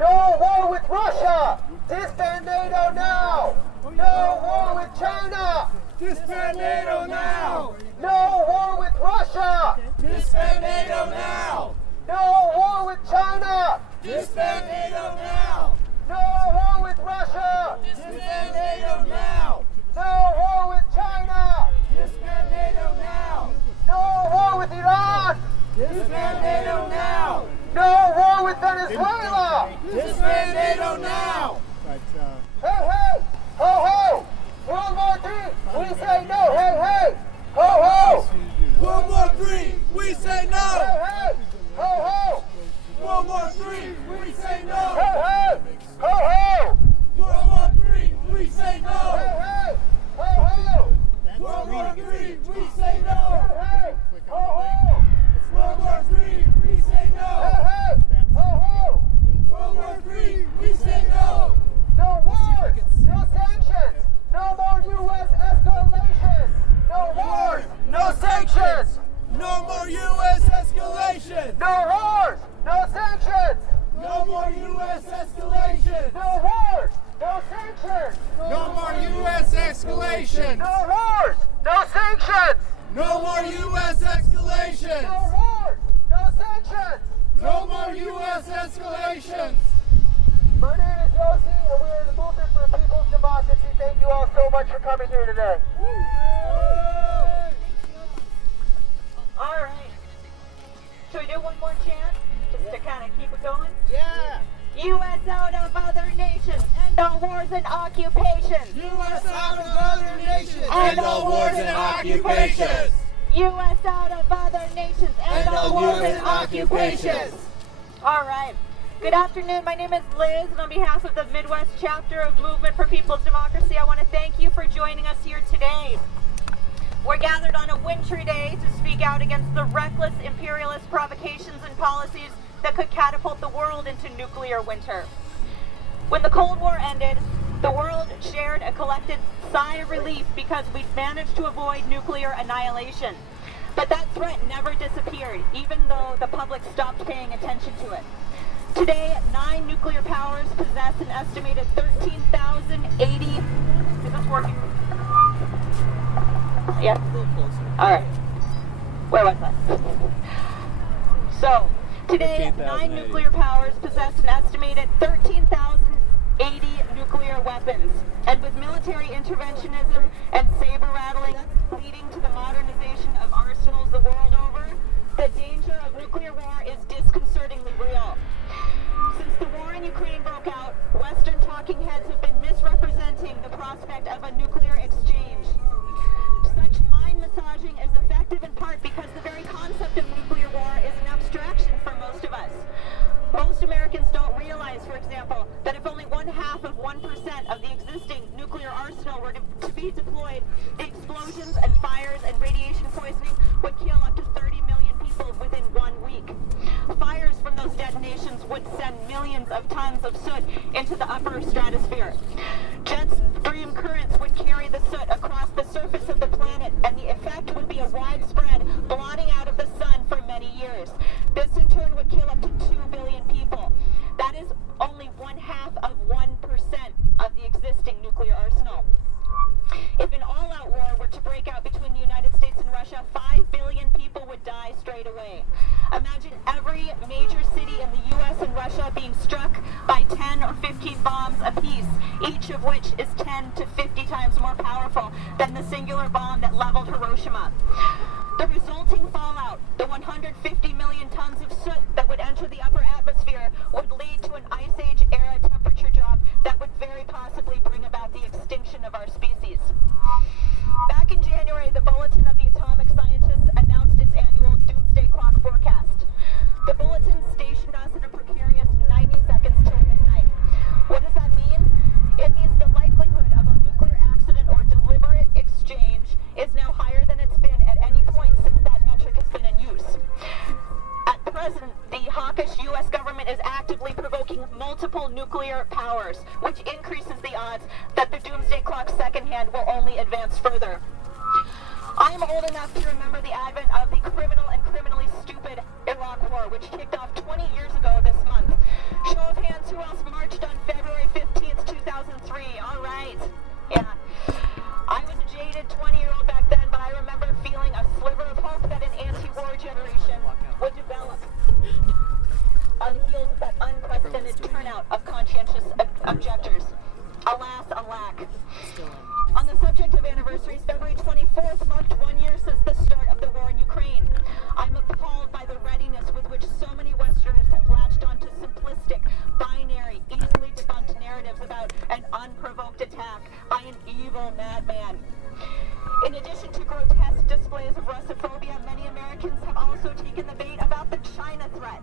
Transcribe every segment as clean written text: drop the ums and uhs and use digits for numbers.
No war with Russia! Disband NATO now! No war with China! Disband NATO now! No war with Russia! Disband NATO now! No war with China! Disband NATO now! No war with Russia! Disband NATO now! No war with China! Disband NATO now! No war with Iran! Disband NATO now! No war with Venezuela! Disband NATO now! Hey, hey! Ho, ho! World War III! We say no! Hey, hey! Ho, ho! World War III, we say no! Hey, hey! Ho, ho! World War III, we say no! Hey, hey! Ho, ho! World War III, we say no! Hey, hey! Ho, ho! World War III, we say no! Hey, hey! Ho, ho! World War III, we say Hey, no! hey! Ho, ho! World War III, we say no! No wars! No sanctions! No more U.S. escalation! No wars! No sanctions! No more U.S. escalation! No wars! No sanctions! No more U.S. escalation! No wars! No sanctions! No more U.S. escalation! No wars! No sanctions! No more U.S. escalation! No wars! No sanctions! No more U.S. escalations! My name is Yossi, and we are the Movement for People's Democracy. Thank you all so much for coming here today. All right. Should we do one more chant? Just to kind of keep it going? Yeah! U.S. out of other nations. End all wars and occupations. U.S. out of other nations! End all wars and occupations! U.S. out of other nations. End all wars and occupations. All right. Good afternoon. My name is Liz, and on behalf of the Midwest chapter of Movement for People's Democracy, I want to thank you for joining us here today. We're gathered on a wintry day to speak out against the reckless imperialist provocations and policies that could catapult the world into nuclear winter. When the Cold War ended, the world shared a collective sigh of relief because we'd managed to avoid nuclear annihilation. But that threat never disappeared, even though the public stopped paying attention to it. Today, 9 nuclear powers possess an estimated 13,080... Is this working? Yeah? A little closer. All right. Where was I? So, today, 9 nuclear powers possess an estimated 13,080 nuclear weapons. And with military interventionism and saber-rattling leading to the modernization of arsenals the world over, the danger of nuclear war is disconcertingly real. Since the war in Ukraine broke out, Western talking heads have been misrepresenting the prospect of a nuclear exchange. Such mind massaging is effective in part because the very concept of nuclear war is an abstraction for most of us. Most Americans don't realize, for example, that if only 0.5% of the existing nuclear arsenal were to be deployed, the explosions and fires and radiation poisoning would kill up to 30 million people within 1 week. Fires from those detonations would send millions of tons of soot into the upper stratosphere. Jet stream currents would carry the soot across the surface of the planet, and the effect would be a widespread blotting out of the sun for many years. This in turn would kill up to 2 billion people. That is only 0.5% of the existing nuclear arsenal. If an all-out war were to break out between the United States and Russia, 5 billion people would die straight away. Imagine every major city in the U.S. and Russia being struck by 10 or 15 bombs apiece, each of which is 10 to 50 times more powerful than the singular bomb that leveled Hiroshima. The resulting fallout, the 150 million tons of soot that would enter the upper atmosphere, would lead to an Ice Age era temperature drop that would very possibly bring about the extinction of our species. Back in January, the Bulletin of the Atomic Scientists announced its annual doomsday clock forecast. The bulletin stationed us at a precarious 90 seconds till midnight. What does that mean? It means the likelihood of a nuclear accident or deliberate exchange is now higher than it's been at any point since that metric has been in use. At present, the hawkish U.S. government is actively provoking multiple nuclear powers, which increases the odds that the doomsday clock's second hand will only advance further. I am old enough to remember the advent of the criminal and criminally stupid Iraq War, which kicked off 20 years ago this month. Show of hands who else marched on February 15th, 2003? All right. Yeah. I was a jaded 20-year-old back then, but I remember feeling a sliver of hope that an anti-war generation would develop on the heels of that unprecedented turnout of conscientious objectors. Alas, alack. On the subject of anniversaries, February 24th marked 1 year since the start of the war in Ukraine. I'm appalled by the readiness with which so many Westerners have latched onto simplistic, binary, easily debunked narratives about an unprovoked attack by an evil madman. In addition to grotesque displays of Russophobia, many Americans have also taken the bait about the China threat.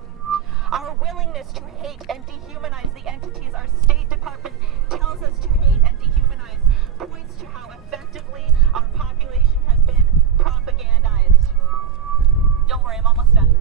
Our willingness to hate and dehumanize the entities our State Department tells us to hate and dehumanize points to how effectively our population has been propagandized. Don't worry, I'm almost done.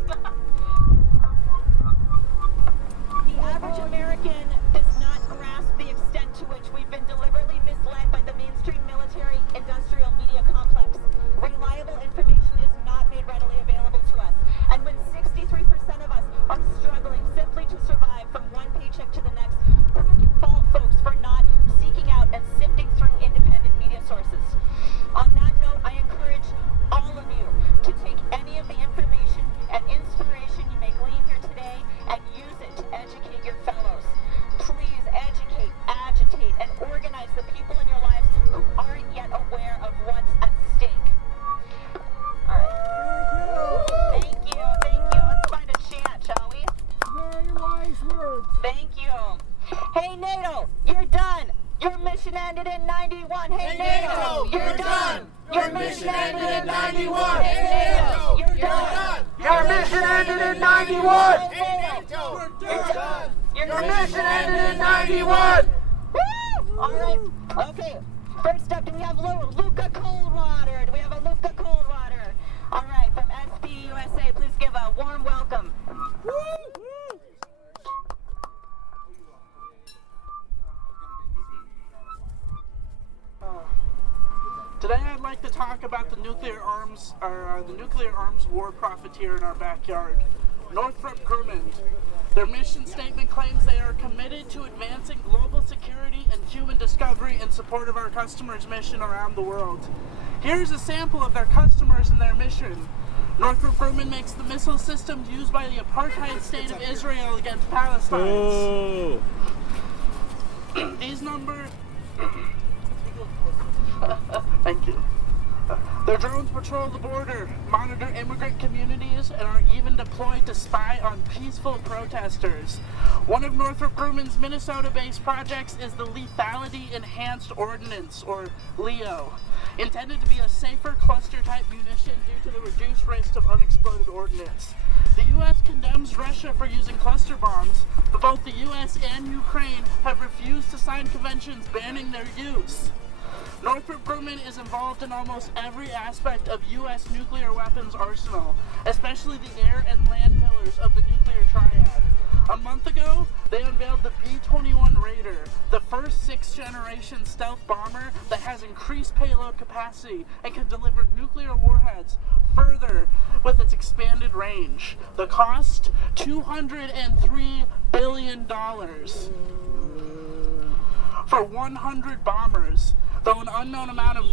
The average American does not grasp the extent to which we've been deliberately misled by the mainstream military industrial media complex. Reliable information is not made readily available to us. And when 63% of us are struggling simply to survive from one paycheck to the next, who can fault folks for not seeking out and sifting through independent media sources? On that note, I encourage all of you to take any of the information and inspiration you may glean here today and use it to educate your fellows. Please educate, agitate, and organize the people in your lives who aren't yet aware of what's at stake. All right. Thank you. Let's find a chant, shall we? Very wise words. Thank you. Hey, NATO, you're done. Your mission ended in 91. Hey, NATO, you're done. Your mission ended in 91. Hey, NATO, you're done. Your mission ended in 91. Hey, NATO, We're done. Your mission ended in 91. Woo! All right. Okay. First up, do we have Luca Coldwater? Do we have a Luca Coldwater? All right. From SB USA, please give a warm welcome. Today I'd like to talk about the nuclear arms war profiteer in our backyard, Northrop Grumman. Their mission statement claims they are committed to advancing global security and human discovery in support of our customers' mission around the world. Here's a sample of their customers and their mission. Northrop Grumman makes the missile systems used by the apartheid state of Israel against Palestine. These numbers... Thank you. Their drones patrol the border, monitor immigrant communities, and are even deployed to spy on peaceful protesters. One of Northrop Grumman's Minnesota-based projects is the Lethality Enhanced Ordnance, or LEO, intended to be a safer cluster-type munition due to the reduced risk of unexploded ordnance. The U.S. condemns Russia for using cluster bombs, but both the U.S. and Ukraine have refused to sign conventions banning their use. Northrop Grumman is involved in almost every aspect of U.S. nuclear weapons arsenal, especially the air and land pillars of the nuclear triad. A month ago, they unveiled the B-21 Raider, the first sixth-generation stealth bomber that has increased payload capacity and can deliver nuclear warheads further with its expanded range. The cost? $203 billion for 100 bombers, though an unknown amount of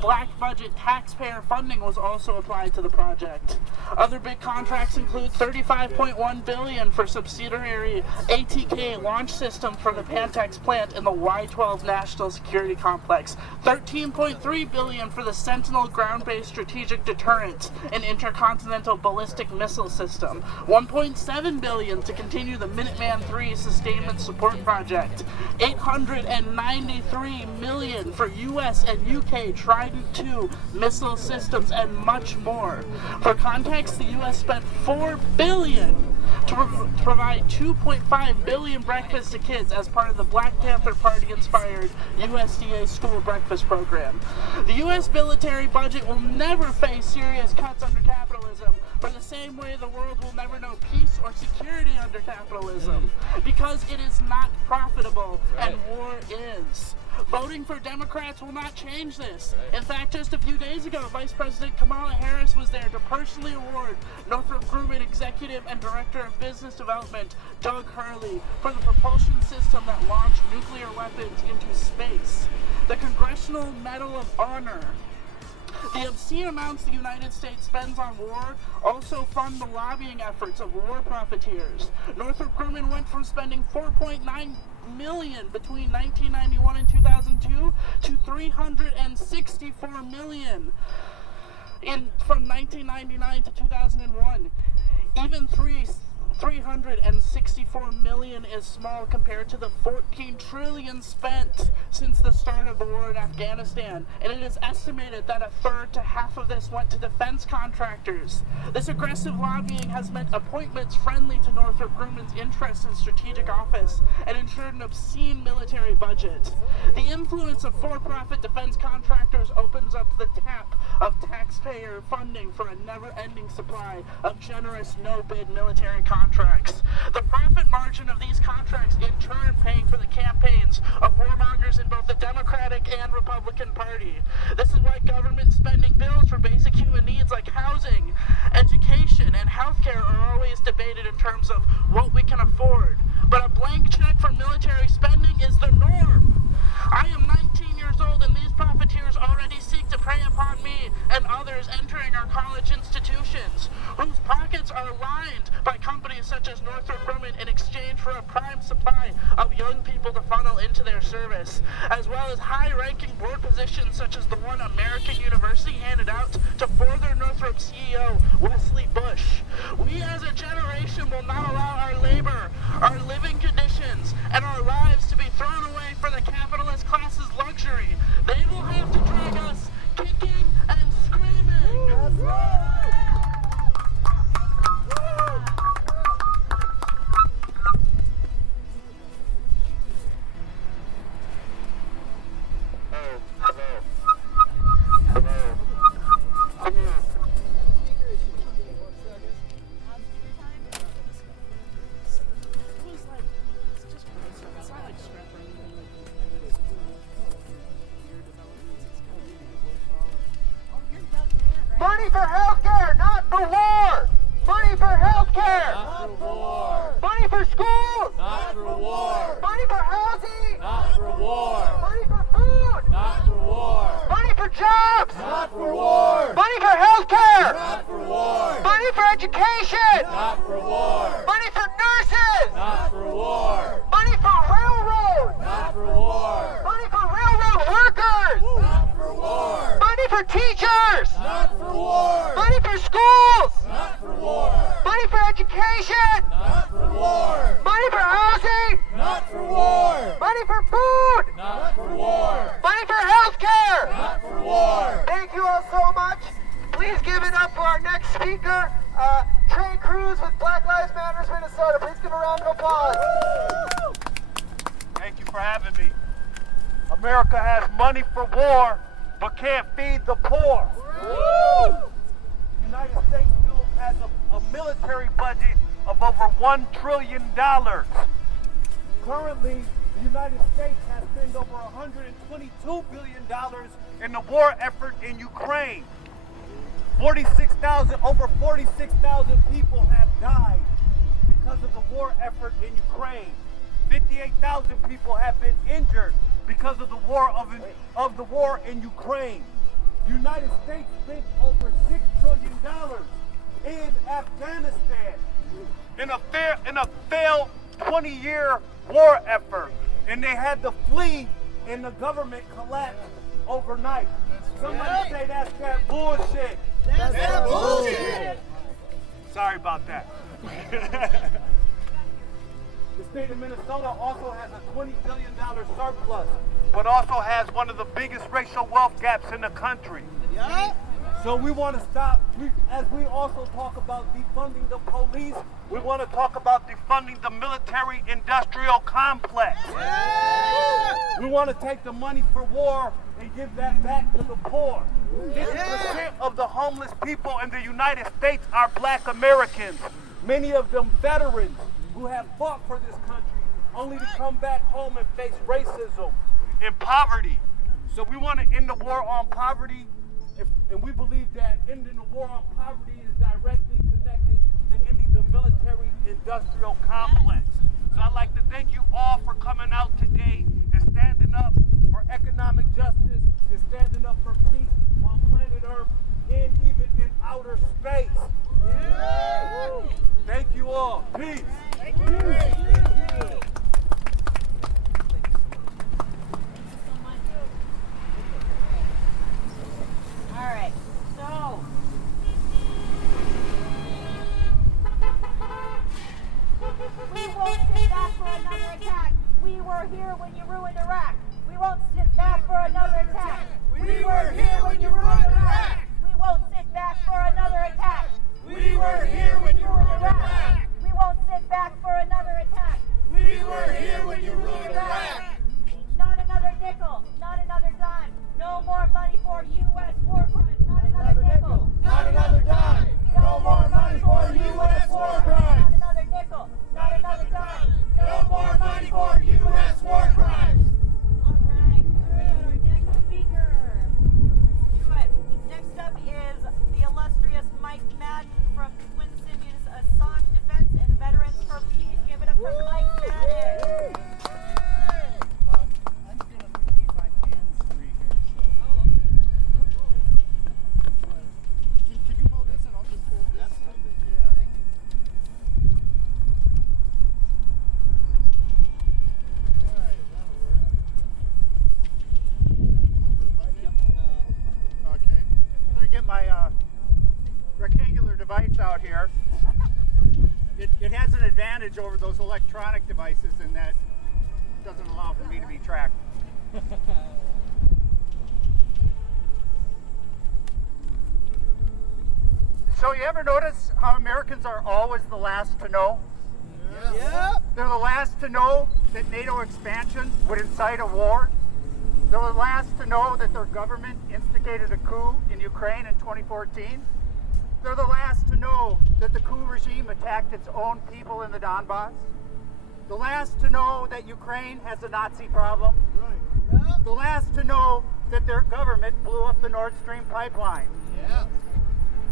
black budget taxpayer funding was also applied to the project. Other big contracts include $35.1 billion for subsidiary ATK launch system for the Pantex plant in the Y-12 National Security Complex, $13.3 billion for the Sentinel ground-based strategic deterrent and intercontinental ballistic missile system, $1.7 billion to continue the Minuteman III sustainment support project, $893 million for U.S. and U.K. Trident II missile systems, and much more. For context, the U.S. spent $4 billion to provide 2.5 billion breakfasts to kids as part of the Black Panther Party-inspired USDA school breakfast program. The U.S. military budget will never face serious cuts under capitalism, for the same way the world will never know peace or security under capitalism, because it is not profitable, and war is. Voting for Democrats will not change this. In fact, just a few days ago, Vice President Kamala Harris was there to personally award Northrop Grumman Executive and Director of Business Development Doug Hurley for the propulsion system that launched nuclear weapons into space. The Congressional Medal of Honor. The obscene amounts the United States spends on war also fund the lobbying efforts of war profiteers. Northrop Grumman went from spending $4.9 million between 1991 and 2002 to $364 million from 1999 to 2001. Even 364 million is small compared to the 14 trillion spent since the start of the war in Afghanistan, and it is estimated that a third to half of this went to defense contractors. This aggressive lobbying has meant appointments friendly to Northrop Grumman's interests in strategic office and ensured an obscene military budget. The influence of for-profit defense contractors opens up the tap of taxpayer funding for a never-ending supply of generous no-bid military contracts. The profit margin of these contracts in turn paying for the campaigns of warmongers in both the Democratic and Republican Party. This is why government spending bills for basic human needs like housing, education, and healthcare are always debated in terms of what we can afford. But a blank check for military spending is the norm. I am 19 years old and these profiteers already seek to prey upon me and others entering our college institutions, whose pockets are lined by companies such as Northrop Grumman in exchange for a prime supply of young people to funnel into their service, as well as high-ranking board positions such as the one American University handed out to former Northrop CEO Wesley Bush. We as a generation will not allow our labor, our living conditions, and our lives to be thrown away for the capitalist class's luxury. They will have to drag us kicking and screaming. That's right. Money for healthcare, not for war. Money for healthcare, Not for war. money for schools, Not for war. money for housing, Not for war. money for food, Not for war. money for jobs, Not for war. money for healthcare, Not for war. money for education, Not for war. money for nurses, Not for war. money for railroads, Not for war. money for railroad workers, Not for war. money for teachers, Not for war. money for schools, Not for war. money for education, Not for war. money for housing, Not for war. money for food, Not for war. money for healthcare. Not for war. Thank you all so much. Please give it up for our next speaker, Trey Cruz with Black Lives Matter Minnesota. Please give a round of applause. Thank you for having me. America has money for war, but can't feed the poor. The United States has a military budget of over $1 trillion. Currently, the United States has spent over $122 billion in the war effort in Ukraine. Over 46,000 people have died because of the war effort in Ukraine. 58,000 people have been injured because of the war in Ukraine. The United States spent over $6 trillion in Afghanistan in a failed 20-year war effort, and they had to flee, and the government collapsed overnight. Somebody say that's that bullshit. That's that bullshit. Sorry about that. The state of Minnesota also has a $20 billion surplus, but also has one of the biggest racial wealth gaps in the country. So we want to stop, as we also talk about defunding the police, we want to talk about defunding the military-industrial complex. We want to take the money for war and give that back to the poor. 50% of the homeless people in the United States are Black Americans, many of them veterans who have fought for this country, only to come back home and face racism. in poverty. So we want to end the war on poverty, and we believe that ending the war on poverty is directly connected to ending the military-industrial complex. So I'd like to thank you all for coming out today and standing up for economic justice and standing up for peace on planet Earth and even in outer space. Yeah. Thank you all. Peace. Thank you. All right, so we won't sit back for another attack. We were here when you ruined Iraq. We won't sit back for another attack. We were here when you ruined Iraq. We won't sit back for another attack. We were here when you ruined Iraq. We won't sit back for another attack. We were here when you ruined Iraq. Not another nickel, not another dime. No more money for U.S. war crimes. Not another nickel. Not another dime. No more money for U.S. war crimes. Not another nickel, not another dime. No more money for U.S. war crimes. All right, good. Our next speaker. Good. Next up is the illustrious Mike Madden from Twin Cities Assange Defense and Veterans for Peace. Give it up for Mike Madden. I'm going to leave my hands free here, so. Can you hold this and I'll just hold this? Yeah. Alright, that'll work. Okay. Let me get my rectangular device out here. It has an advantage over those electronic devices in that it doesn't allow for me to be tracked. So you ever notice how Americans are always the last to know? Yeah. They're the last to know that NATO expansion would incite a war. They're the last to know that their government instigated a coup in Ukraine in 2014. They're the last to know that the coup regime attacked its own people in the Donbass. The last to know that Ukraine has a Nazi problem. Right. Yeah. The last to know that their government blew up the Nord Stream pipeline. Yeah.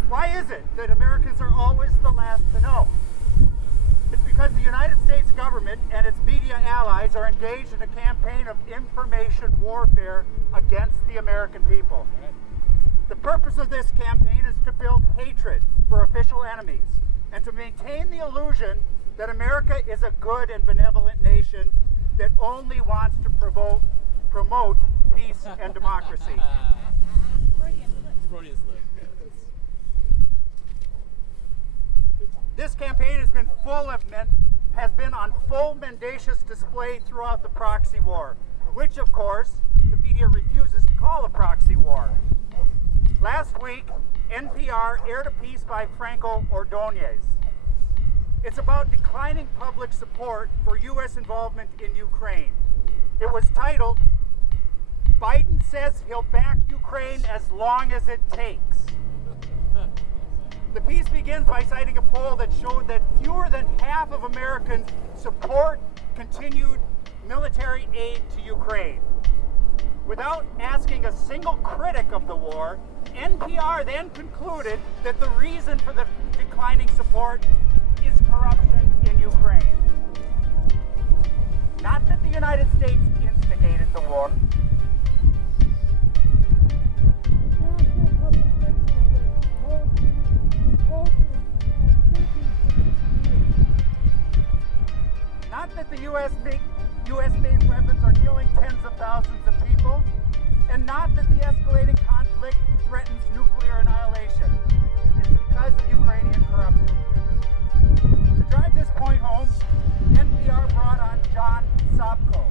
Why is it that Americans are always the last to know? It's because the United States government and its media allies are engaged in a campaign of information warfare against the American people. The purpose of this campaign is to build hatred for official enemies and to maintain the illusion that America is a good and benevolent nation that only wants to promote peace and democracy. Freudian slip. This campaign has been on full mendacious display throughout the proxy war, which of course the media refuses to call a proxy war. Last week, NPR aired a piece by Franco Ordonez. It's about declining public support for U.S. involvement in Ukraine. It was titled, "Biden Says He'll Back Ukraine as Long as It Takes." The piece begins by citing a poll that showed that fewer than half of Americans support continued military aid to Ukraine. Without asking a single critic of the war, NPR then concluded that the reason for the declining support is corruption in Ukraine. Not that the United States instigated the war. Not that the US-made weapons are killing tens of thousands of people, and not that the escalating conflict threatens nuclear annihilation. It's because of Ukrainian corruption. To drive this point home, NPR brought on John Sobko,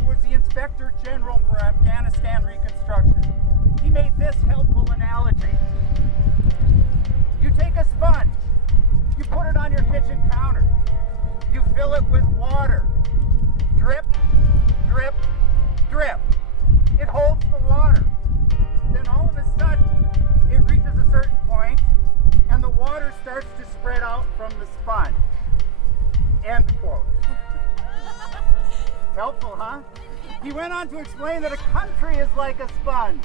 who was the Inspector General for Afghanistan Reconstruction. He made this helpful analogy. You take a sponge, you put it on your kitchen counter, you fill it with water. Drip, drip, drip. It holds the water. Then all of a sudden, it reaches a certain point, and the water starts to spread out from the sponge. End quote. Helpful, huh? He went on to explain that a country is like a sponge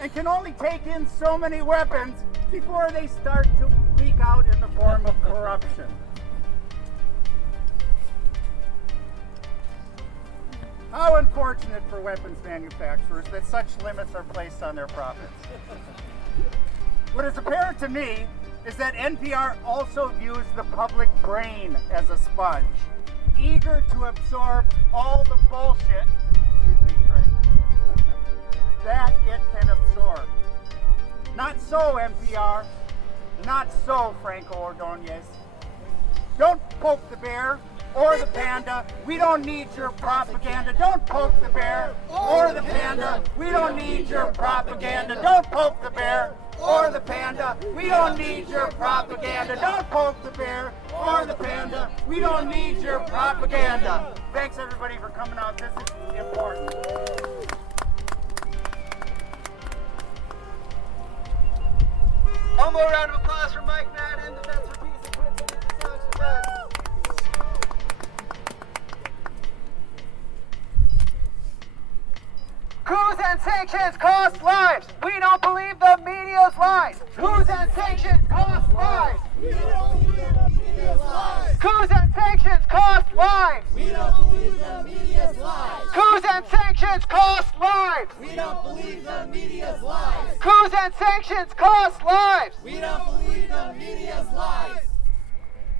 and can only take in so many weapons before they start to leak out in the form of corruption. How unfortunate for weapons manufacturers that such limits are placed on their profits. What is apparent to me is that NPR also views the public brain as a sponge, eager to absorb all the bullshit, excuse me, Trey, that it can absorb. Not so, NPR. Not so, Franco Ordonez. Don't poke the bear or the panda. We don't need your propaganda. Don't poke the bear or the panda. We don't need your propaganda. Don't poke the bear or the panda. We don't need your propaganda. Don't poke the bear or the panda. We don't need your propaganda. Thanks everybody for coming out. This is important. One more round of applause for Mike Madden, Defense for Peace and Principle in the Sound Defense. Coups and sanctions cost lives. We don't believe the media's lies. Coups and sanctions cost lives. We don't believe the media's lies. Coups and sanctions cost lives. We don't believe the media's lies. Coups and sanctions cost lives. We don't believe the media's lies. Coups and sanctions cost lives. We don't believe the media's lies.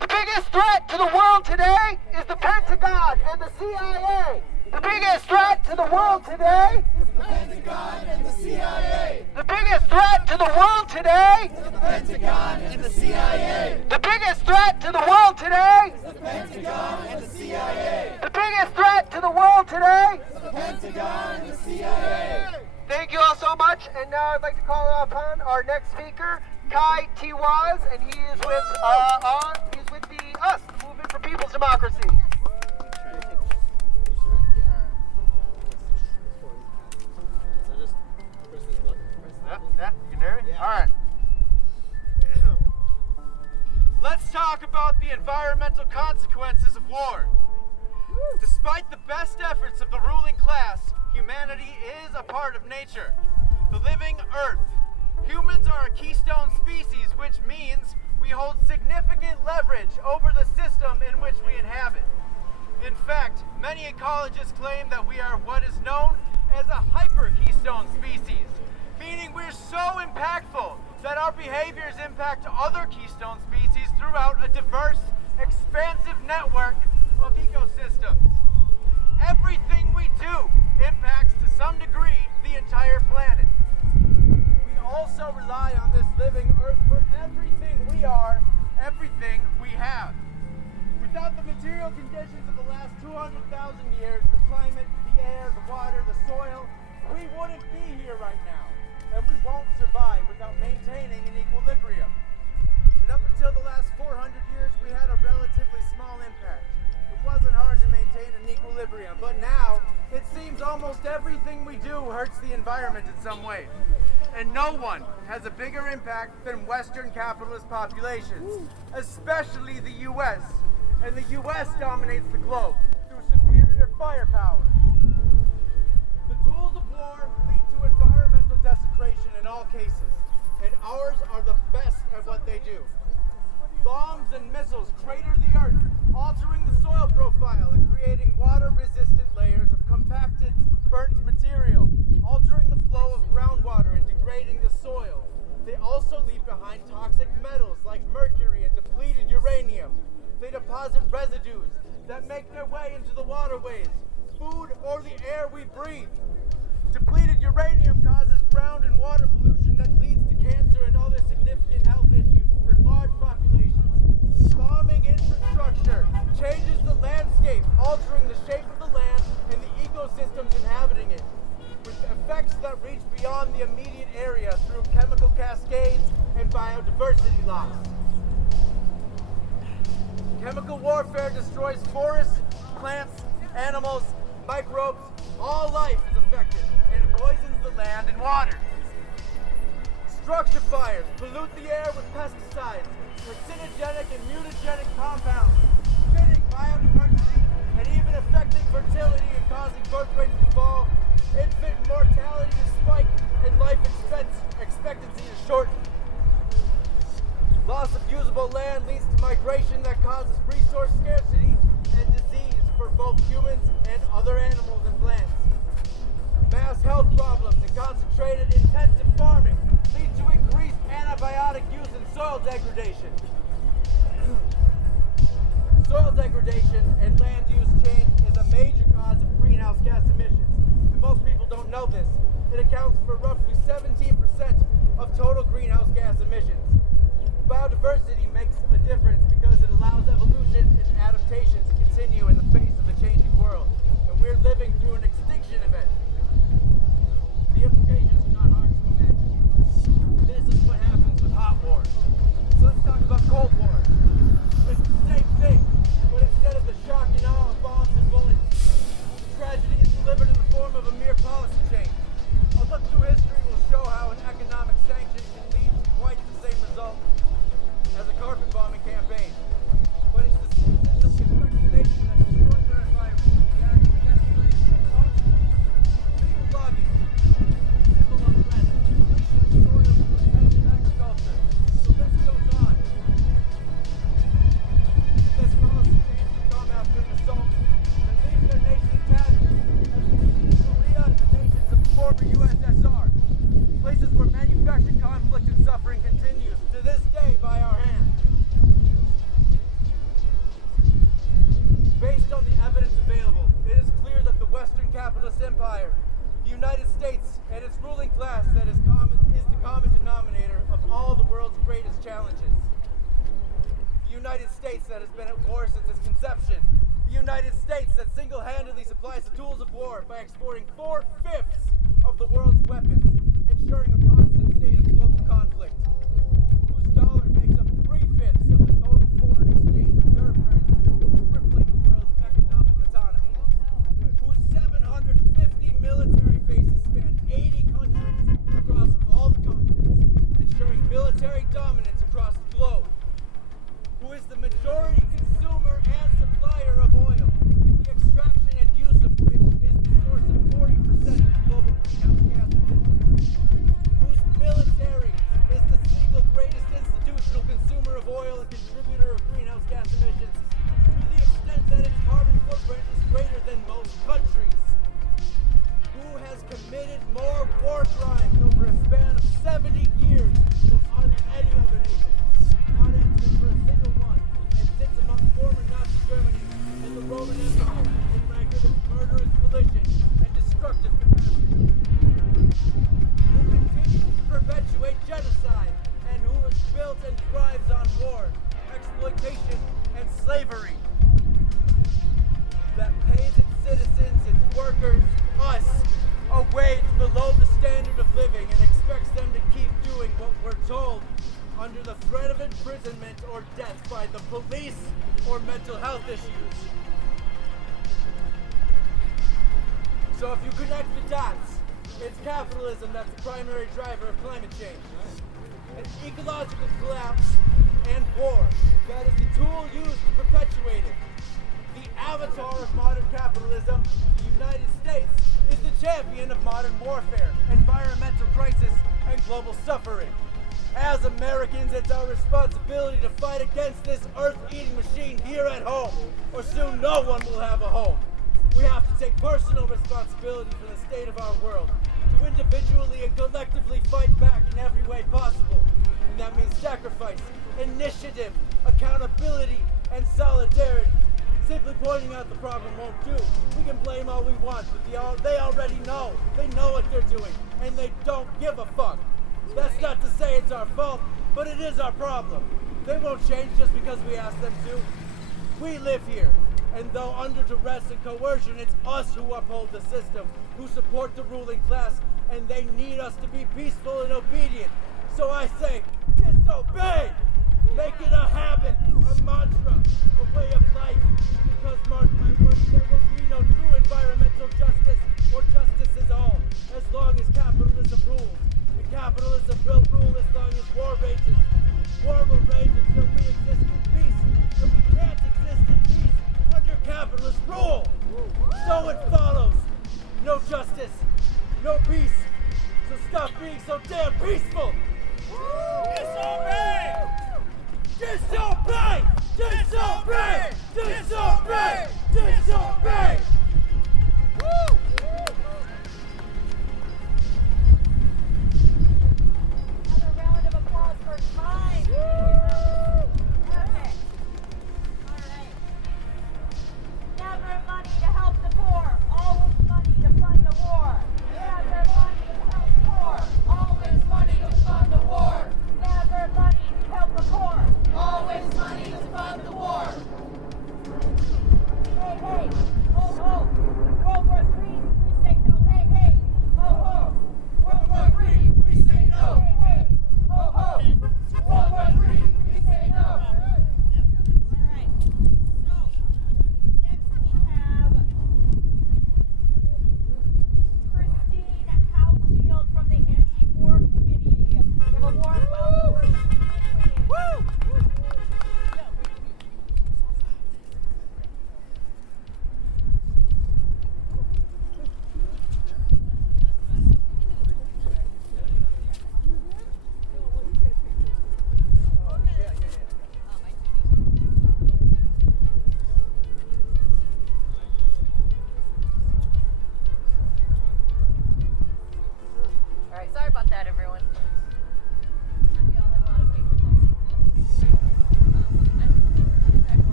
The biggest threat to the world today is the Pentagon and the CIA. The biggest threat to the world today The Pentagon and the CIA. The biggest threat to the world today The Pentagon and the CIA. The biggest threat to the world today The Pentagon and the CIA. The biggest threat to the world today. The Pentagon and the CIA. Thank you all so much, and now I'd like to call upon our next speaker, Kai Tiwaz, and he is with us, the Movement for People's Democracy. Yeah, you can hear me? All right. Let's talk about the environmental consequences of war. Despite the best efforts of the ruling class, humanity is a part of nature, the living earth. Humans are a keystone species, which means we hold significant leverage over the system in which we inhabit. In fact, many ecologists claim that we are what is known as a hyper-keystone species, meaning we're so impactful that our behaviors impact other keystone species throughout a diverse, expansive network of ecosystems. Everything we do impacts to some degree the entire planet. We also rely on this living earth for everything we are, everything we have. Without the material conditions of the last 200,000 years, the climate, the air, the water, the soil, we wouldn't be here right now. And we won't survive without maintaining an equilibrium. And up until the last 400 years, we had a relatively small impact. It wasn't hard to maintain an equilibrium, but now it seems almost everything we do hurts the environment in some way. And no one has a bigger impact than Western capitalist populations, especially the U.S. And the U.S. dominates the globe through superior firepower. The tools of war lead to environmental desecration in all cases, and ours are the best at what they do. Bombs and missiles crater the earth, altering the soil profile and creating water-resistant layers of compacted, burnt material, altering the flow of groundwater and degrading the soil. They also leave behind toxic metals like mercury and depleted uranium. They deposit residues that make their way into the waterways, food, or the air we breathe. Depleted uranium causes ground and water pollution that leads to cancer and other significant health issues for large populations. Bombing infrastructure changes the landscape, altering the shape of the land and the ecosystems inhabiting it, with effects that reach beyond the immediate area through chemical cascades and biodiversity loss. Chemical warfare destroys forests, plants, animals, microbes. All life is affected, and it poisons the land and water. Structure fires pollute the air with pesticides, carcinogenic and mutagenic compounds, pitting biodiversity and even affecting fertility and causing birth rate humans and other animals and plants. Mass health problems and concentrated intensive farming lead to increased antibiotic use and soil degradation. Soil degradation and land use change is a major cause of greenhouse gas emissions, and most people don't know this. It accounts for roughly 17% of total greenhouse gas emissions. Biodiversity makes a difference because it allows evolution and adaptation to continue in the face of a changing world, and we're living through an extinction event. The implications are not hard to imagine. This is what happens with hot war. So let's talk about Cold War. It's the same thing, but instead of the shock and awe of bombs and bullets, tragedy is delivered in the form of a mere policy change. A look through history will show how an economic sanction can lead to quite the same result as a carpet bombing campaign. But it's the citizens of constructed nation that destroy their environment. The act of desecration of culture, illegal logging, civil unrest, depletion of soil through intensive agriculture. The list goes on. This policy change will come after an assault that leaves their nation in tatters, as we see in Korea and the nations of the former USSR. Places where manufactured conflict and suffering continues to this day by our hand. Based on the evidence available, it is clear that the Western capitalist empire, the United States, and its ruling class that is the common denominator of all the world's greatest challenges. The United States that has been at war since its conception. The United States that single-handedly supplies the tools of war by exporting 4/5 of the world's weapons, ensuring a constant state of global conflict. Whose dollar makes up 3/5 of the total foreign exchange reserve currency, crippling the world's economic autonomy. Whose 750 military bases span 80 countries across all the continents, ensuring military dominance across the globe. Who is the majority consumer and supplier of oil, the extraction and use of which is the source of 40% of global greenhouse gas emissions. Whose military is the single greatest institutional consumer of oil and contributor of greenhouse gas emissions, to the extent that its carbon footprint is greater than most countries. Who has committed more war crimes over a span of 70 years than any other nation, not answering for a single one, and sits among former Nazi Germany and the Roman Empire in record of murderous volition and destructive capacity. Who continues to perpetuate genocide, and who has built and thrives on war, exploitation, and slavery. That pays its citizens, its workers, us, a wage below the standard of living and expects them to keep doing what we're told under the threat of imprisonment or death by the police or mental health issues. So if you connect the dots, it's capitalism that's the primary driver of climate change. An ecological collapse and war that is the tool used to perpetuate it. The avatar of modern capitalism, the United States, is the champion of modern warfare, environmental crisis, and global suffering. As Americans, it's our responsibility to fight against this earth-eating machine here at home, or soon no one will have a home. We have to take personal responsibility for the state of our world, to individually and collectively fight back in every way possible. And that means sacrifice, initiative, accountability, and solidarity. Simply pointing out the problem won't do. We can blame all we want, but they already know. They know what they're doing, and they don't give a fuck. That's not to say it's our fault, but it is our problem. They won't change just because we ask them to. We live here, and though under duress and coercion, it's us who uphold the system, who support the ruling class, and they need us to be peaceful and obedient. So I say, disobey! Make it a habit, a mantra, a way of life, because mark my words, there will be no true environmental justice or justice at all, as long as capitalism rules. And capitalism will rule as long as war rages. War will rage until we exist in peace, and we can't exist in peace under capitalist rule. So it follows, no justice, no peace, so stop being so damn peaceful. Disobey! Disobey! Disobey! Disobey! Disobey!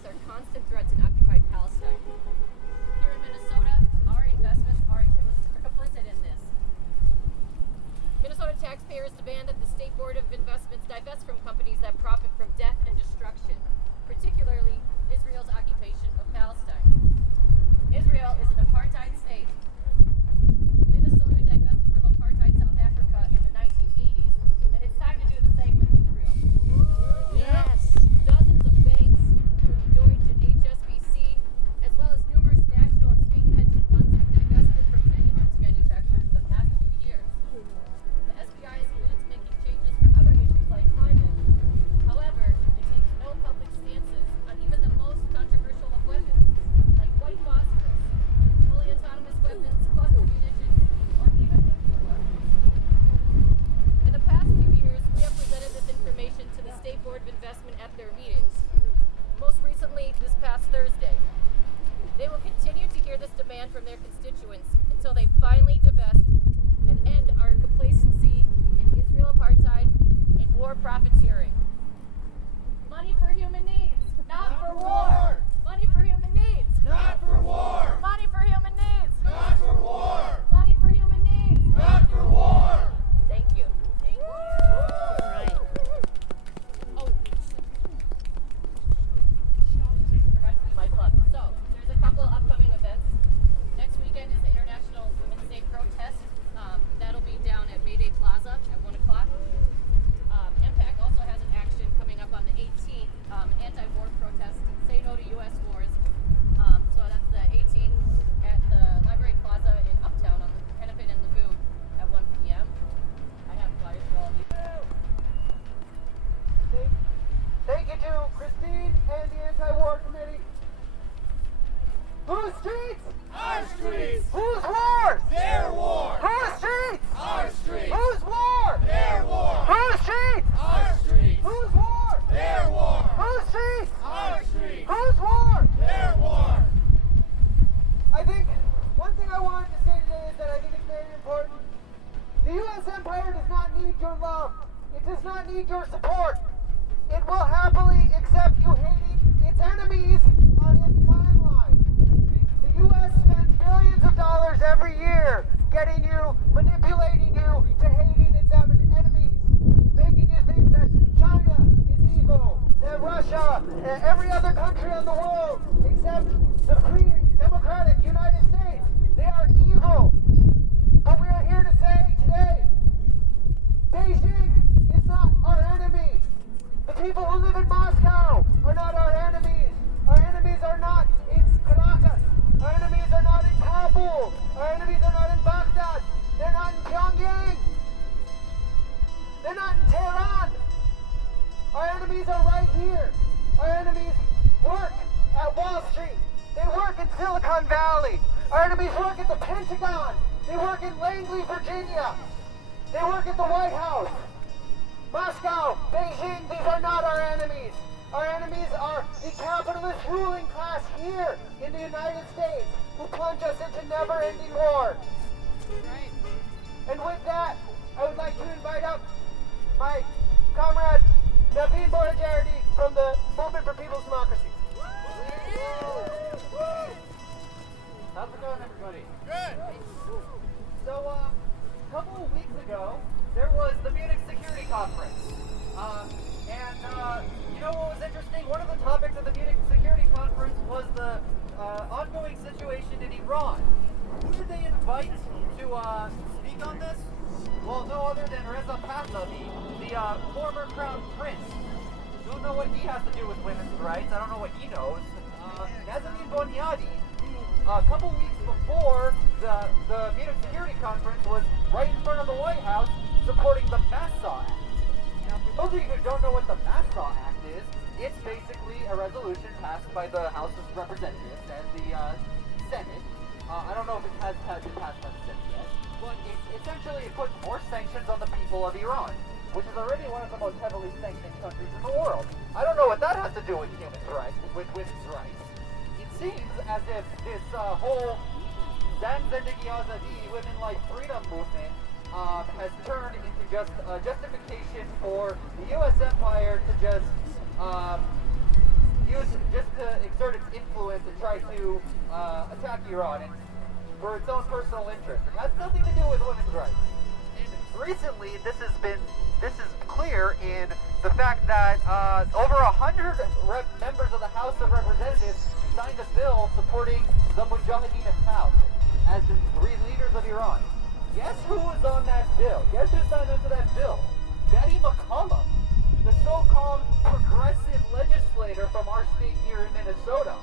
path are constant threats in occupied Palestine. Here in Minnesota, our investments are complicit in this. Minnesota taxpayers demand that the State Board of Investments divest from companies that profit from death and destruction, particularly Israel's occupation of Palestine. Israel is an apartheid state. Minnesota divested from apartheid South Africa in the 1980s, and it's time to do the same with Israel. Yes. Dozens of banks, including Deutsche and HSBC, as well as numerous national and state pension funds, have divested from many arms manufacturers in the past few years. The SBI is committed to making changes for other issues like climate. However, it takes no public stances on even the most controversial of weapons, like white phosphorus, fully autonomous weapons, cluster munitions, or even nuclear weapons. In the past few years, we have presented this information to the State Board of Investment at their meetings, most recently this past Thursday. They will continue to hear this demand from their constituents until they finally divest and end our complacency in Israel apartheid and war profiteering. Money for human needs, not for war. Money for human needs, Not for war! money for human needs, Not for war! money for human needs. Not for war! Thank you. All right. Oh, forgot to do my plug. So, there's a couple upcoming events. Next weekend is the International Women's Day protest. That'll be down at Mayday Plaza at 1 o'clock. MPAC also has an action coming up on the 18th, anti-war protest, Say No to U.S. Wars. So that's the 18th at the Library Plaza in Uptown on the Hennepin and Lagoon at 1 p.m. I have flyers for all of you. Thank you to Christine and the Anti-War Committee. Whose streets? Our streets! Whose wars? Their war! Whose streets? Our streets! Whose war? Their war! Whose streets? Our streets! Whose war? Their war! Whose streets? Our streets! Whose war? Their war! I think one thing I wanted to say today is that I think it's very important. The U.S. empire does not need your love. It does not need your support. It will happily accept you hating its enemies on its timeline. The U.S. spends billions of dollars every year getting you, manipulating you to hating its enemies, making you think that China is evil, that Russia, and every other country in the world except the free democratic United States, they are evil. But we are here to say today, Beijing is not our enemy. The people who live in Moscow are not our enemies. Our enemies are not in Caracas. Our enemies are not in Kabul. Our enemies are not in Baghdad. They're not in Pyongyang. They're not in Tehran. Our enemies are right here. Our enemies work at Wall Street. They work in Silicon Valley. Our enemies work at the Pentagon. They work in Langley, Virginia. They work at the White House. Moscow, Beijing, these are not our enemies. Our enemies are the capitalist ruling class here in the United States who plunge us into never-ending war. Right. And with that, I would like to invite up my comrade Naveen Bhattacharya from the Movement for People's Democracy. How's it going, everybody? Good! So, a couple of weeks ago, there was the Munich Security Conference. You know what was interesting? One of the topics of the Munich Security Conference was the ongoing situation in Iran. Who did they invite to speak on this? Well, no other than Reza Pahlavi, the former crown prince. Don't know what he has to do with women's rights. I don't know what he knows. Nazanin Boniadi, a couple weeks before the Munich Security Conference, was right in front of the White House supporting the Massaw Act. Now, for those of you who don't know what the Massaw Act is, it's basically a resolution passed by the House of Representatives and the Senate. I don't know if it has been passed by the Senate yet, but essentially it puts more sanctions on the people of Iran, which is already one of the most heavily sanctioned countries in the world. I don't know what that has to do with human rights, with women's rights. It seems as if this whole Zan Zendegi Azadi, Women Like Freedom movement has turned into just a justification for the U.S. empire to just, just to exert its influence and try to attack Iran and for its own personal interest. It has nothing to do with women's rights. Recently, this is clear in the fact that over 100 members of the House of Representatives signed a bill supporting the Mujahideen of South as the leaders of Iran. Guess who was on that bill? Guess who signed onto that bill? Betty McCollum, the so-called progressive legislator from our state here in Minnesota,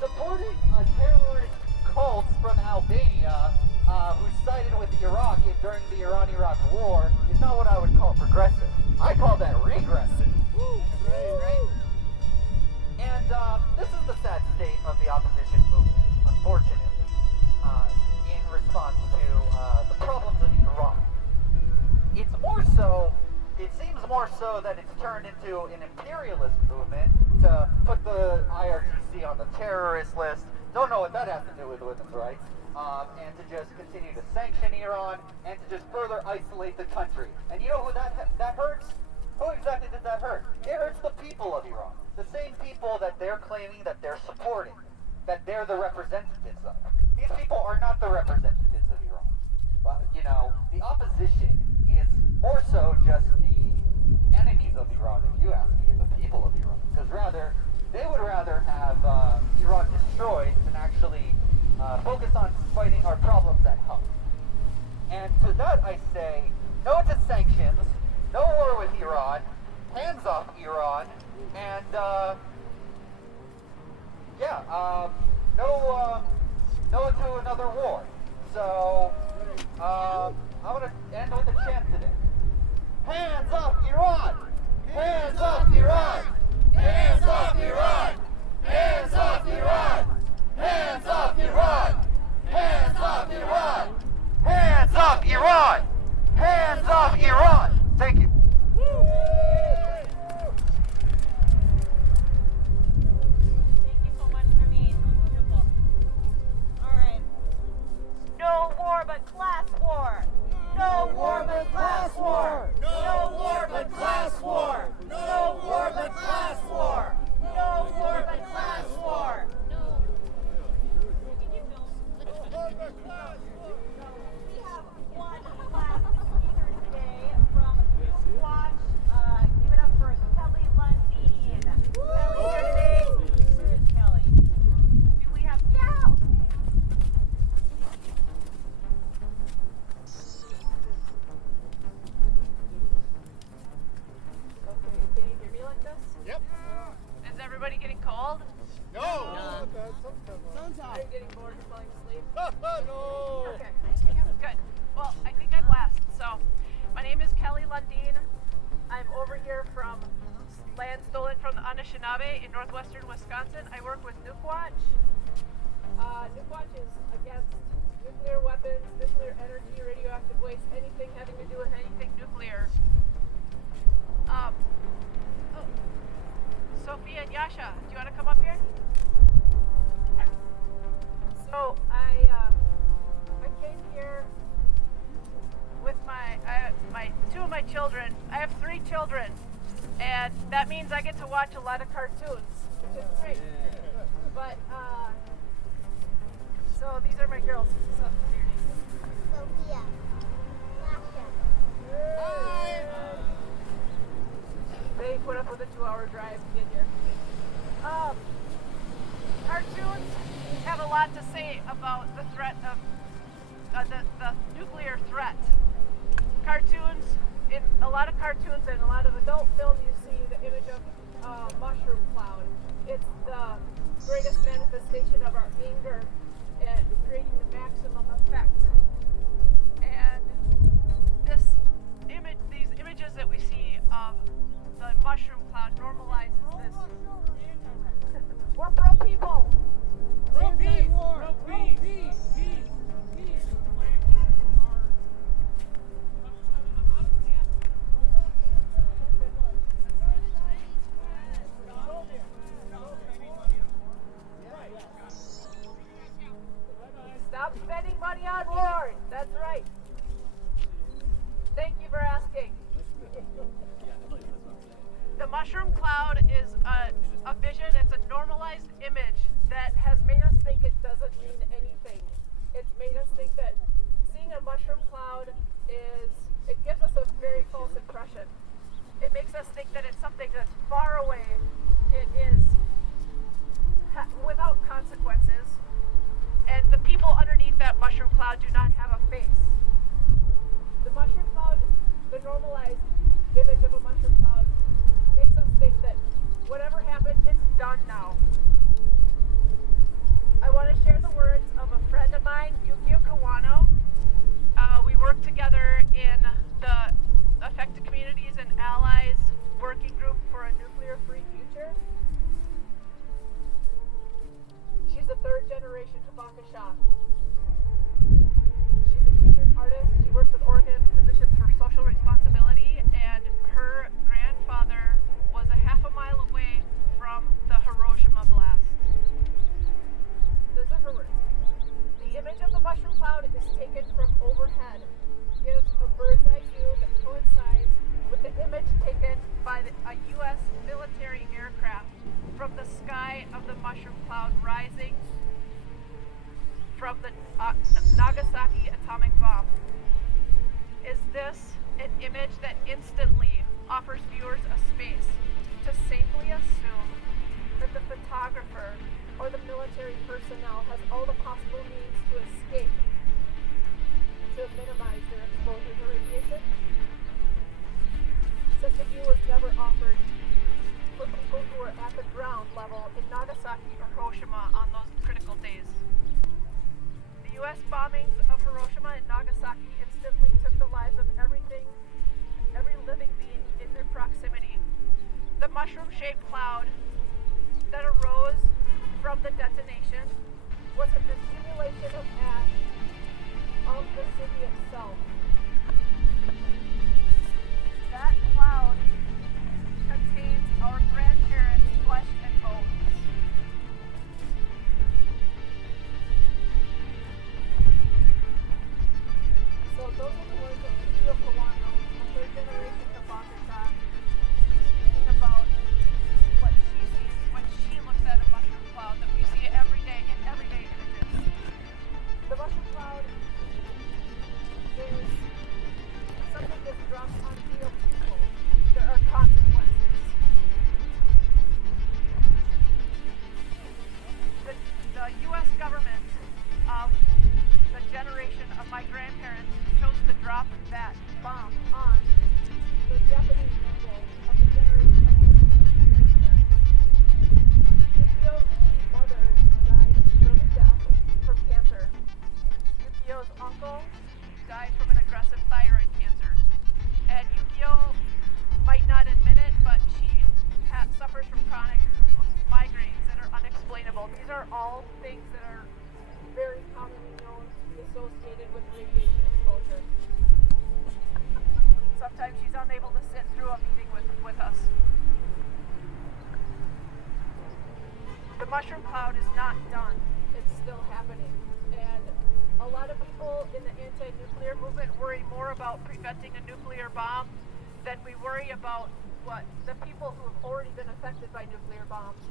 supporting a terrorist cult from Albania who sided with Iraq during the Iran-Iraq war is not what I would call progressive. I call that regressive. Right. And this is the sad state of the opposition movement, unfortunately, in response to the problems of Iran. It seems more so that it's turned into an imperialist movement to put the IRGC on the terrorist list. Don't know what that has to do with women's rights. And to just continue to sanction Iran and to just further isolate the country. And you know who that hurts? Who exactly does that hurt? It hurts the people of Iran. The same people that they're claiming that they're supporting, that they're the representatives of. These people are not the representatives of Iran. The opposition is more so just the enemies of Iran, if you ask me, the people of Iran. Because they would rather have Iran destroyed than actually focus on fighting our problems at home. And to that I say, no to sanctions, no war with Iran, hands off Iran, and no to another war. So, I'm gonna end with a chant today. Hands off Iran! Hands off Iran! Hands off Iran! Hands off Iran! Hands off Iran! Hands off Iran! Hands off Iran! Hands off Iran! Thank you. Thank you so much, Naveen. Beautiful. All right. No war but class war. No war but class war. No war but class war. No war but class war. No war but class war. We have one last speaker today from Watch. Give it up for Kelly Lundeen. Kelly here today. Where is Kelly? Do we have? Yeah. Okay, can you hear me like this? Yep. Is everybody getting cold? No. Are you getting bored and falling asleep? No. Okay, good. Well, I think I'm last. So, my name is Kelly Lundeen. I'm over here from land stolen from the Anishinaabe in northwestern Wisconsin. I work with Nukwatch. Nukwatch is against nuclear weapons, nuclear energy, radioactive waste, anything having to do with anything nuclear. Sophia and Yasha, do you want to come up here? So I came here with my two of my children. I have 3 children, and that means I get to watch a lot of cartoons, which is great. But so these are my girls. So, Sophia. they put up with a 2-hour drive to get here. Cartoons have a lot to say about the threat of the nuclear threat. Cartoons, in a lot of cartoons and a lot of adult film, you see the image of a mushroom cloud. It's the greatest manifestation of our anger at creating the maximum effect. And these images that we see of the mushroom cloud normalizes this. We're pro people. Pro peace. Pro peace. Stop spending money on war. That's right. Thank you for asking. The mushroom cloud is a vision, it's a normalized image that has made us think it doesn't mean anything. It's made us think that seeing a mushroom cloud it gives us a very false impression. It makes us think that it's something that's far away. It is without consequences. And the people underneath that mushroom cloud do not have a face. The mushroom cloud, the normalized image of a mushroom cloud, makes us think that whatever happened, it's done now. I want to share the words of a friend of mine, Yukio Kawano. We work together in the Affected Communities and Allies Working Group for a Nuclear-Free Future. She's a third-generation Hibakusha. She's a teacher and artist. She works with Oregon Physicians for Social Responsibility, and her grandfather was a half a mile away from the Hiroshima blast. Those are her words. The image of the mushroom cloud is taken from overhead. Gives a bird's eye view that coincides with the image taken by a U.S. military aircraft from the sky of the mushroom cloud rising from the Nagasaki atomic bomb. Is this an image that instantly offers viewers a space to safely assume that the photographer or the military personnel has all the possible means to escape to minimize their exposure to radiation? Such a view was never offered for people who were at the ground level in Nagasaki or Hiroshima on those critical days. The U.S. bombings of Hiroshima and Nagasaki instantly took the lives of every living being in their proximity. The mushroom-shaped cloud that arose from the detonation was an accumulation of ash of the city itself. That cloud contains our grandparents' flesh and bones. So those are the words of Yukio Kawano, a third-generation Hibakusha, speaking about what she sees when she looks at a mushroom cloud that we see every day in everyday images. The mushroom cloud is something that's dropped on real people. There are consequences. The U.S. government of the generation of my grandparents chose to drop that bomb on the Japanese people of the generation of my grandparents. Yukio's mother died of early death from cancer. Yukio's uncle died from an aggressive thyroid cancer. And Yukio might not admit it, but she suffers from chronic migraines that are unexplainable. These are all things that are very commonly known to be associated with radiation exposure. Sometimes she's unable to sit through a meeting with us. The mushroom cloud is not done. It's still happening. And a lot of people in the anti-nuclear movement worry more about preventing a nuclear bomb than we worry about the people who have already been affected by nuclear bombs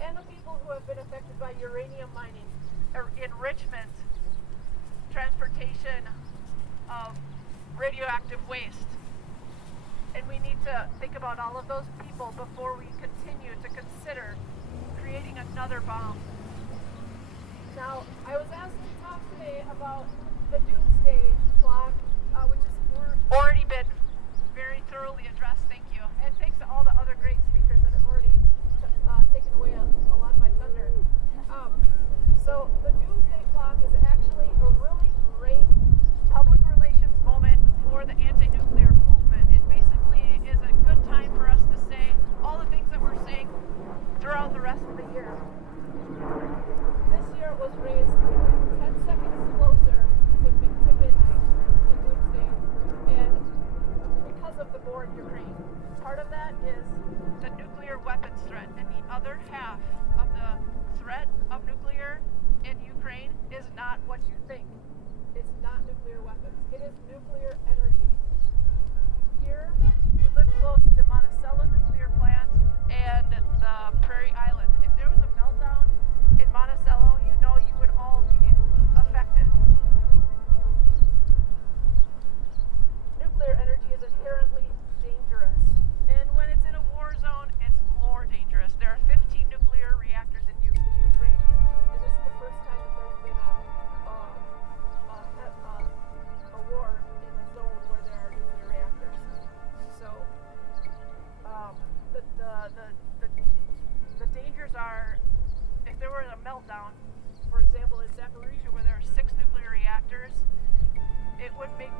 and the people who have been affected by uranium mining, enrichment, transportation of radioactive waste. And we need to think about all of those people before we continue to consider creating another bomb. Now, I was asked to talk today about the doomsday clock, which has already been very thoroughly addressed, thank you. And thanks to all the other great speakers that have already taken away a lot of my thunder. So the doomsday clock is actually a really great public relations moment for the anti-nuclear movement. It basically is a good time for us to say all the things that we're saying throughout the rest of the year. This year was raised 10 seconds closer to midnight, to doomsday, and because of the war in Ukraine. Part of that is the nuclear weapons threat, and the other half of the threat of nuclear in Ukraine is not what you think. It's not nuclear weapons. It is nuclear energy. Here, we live close to Monticello nuclear plant.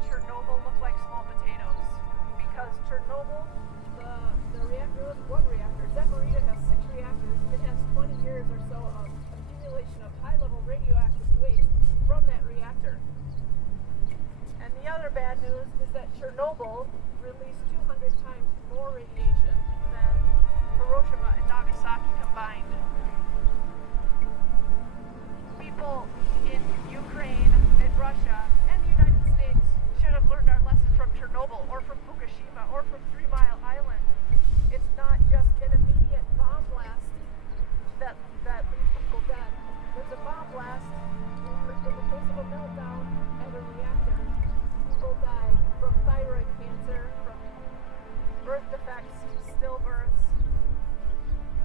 Chernobyl look like small potatoes. Because Chernobyl, the reactor was one reactor. Zaporizhzhia has 6 reactors. It has 20 years or so of accumulation of high-level radioactive waste from that reactor. And the other bad news is that Chernobyl released 200 times more radiation than Hiroshima and Nagasaki combined. People in Ukraine and Russia and the United States should have learned our lesson from Chernobyl or from Fukushima or from 3 Mile Island. It's not just an immediate bomb blast that leaves people dead. There's a bomb blast in the case of a meltdown at a reactor. People die from thyroid cancer, from birth defects, stillbirths,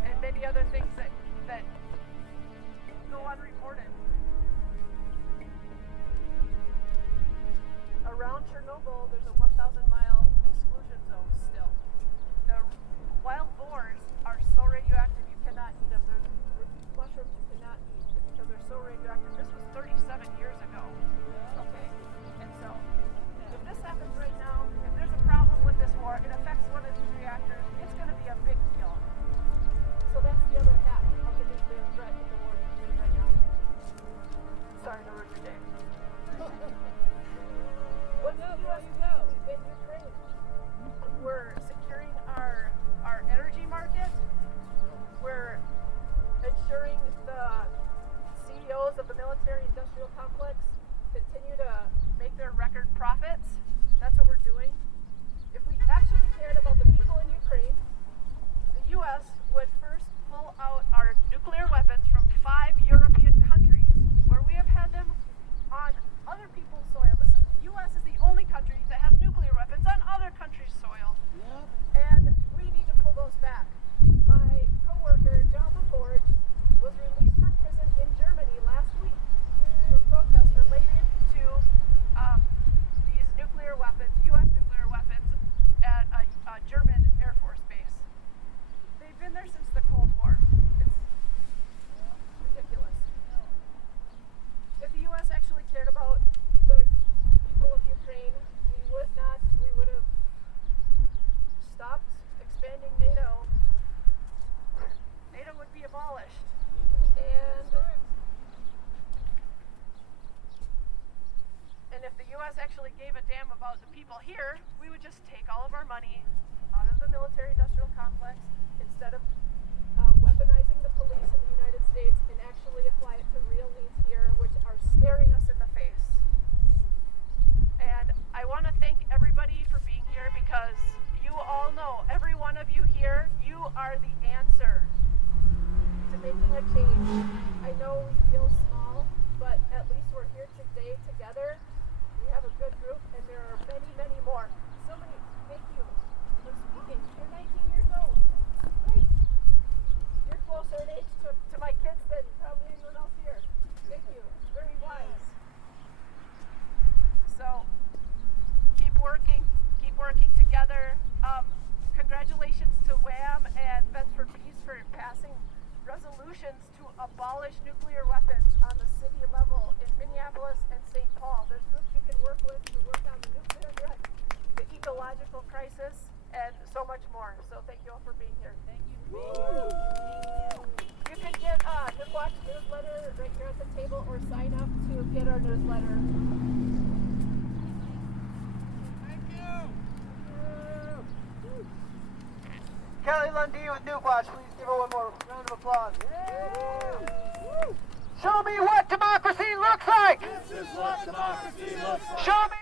and many other things that go unreported. Around Chernobyl, there's a 1,000-mile exclusion zone still. The wild boars are so radioactive you cannot eat them. There's mushrooms you cannot eat because they're so radioactive. This was 37 years ago. Okay? And so, if this happens right now, if there's a problem with this war, it affects one of these reactors, it's going to be a big deal. So that's the other half of the nuclear threat in the war right now. Sorry to ruin your day. What's the U.S. do in Ukraine? We're securing our energy market. We're ensuring the CEOs of the military-industrial complex continue to make their record profits. That's what we're doing. If we actually cared about the people in Ukraine, the U.S. would first pull out our nuclear weapons from 5 European countries where we have had them on other people's soil. U.S. is the only country that has nuclear weapons on other countries' soil. Yep. And we need to pull those back. My co-worker, John LaForge, was released from prison in Germany last week for protests related to these nuclear weapons, U.S. nuclear weapons, at a German Air Force base. They've been there since the Cold War. It's ridiculous. If the U.S. actually cared about the people of Ukraine, we would have stopped expanding NATO. NATO would be abolished. And if the U.S. actually gave a damn about the people here, we would just take all of our money out of the military-industrial complex instead of weaponizing the police in the United States and actually apply it to real needs here, which are staring us in the face. And I want to thank everybody for being here because you all know, every one of you here, you are the answer to making a change. I know we feel small, but at least we're here today together. We have a good group, and there are many, many more. So many, thank you for speaking. You're 19 years old. Great. You're closer in age to my kids than probably anyone else here. Thank you. Very wise. So, keep working together. Congratulations to WHAM and Vets for Peace for passing resolutions to abolish nuclear weapons on the city level in Minneapolis and St. Paul. There's groups you can work with to work on the nuclear threat, the ecological crisis, and so much more. So thank you all for being here. Thank you. You can get a Newswatch newsletter right here at the table or sign up to get our newsletter. Kelly Lundee with Newswatch, please give her one more round of applause. Show me what democracy looks like! This is what democracy looks like! Show me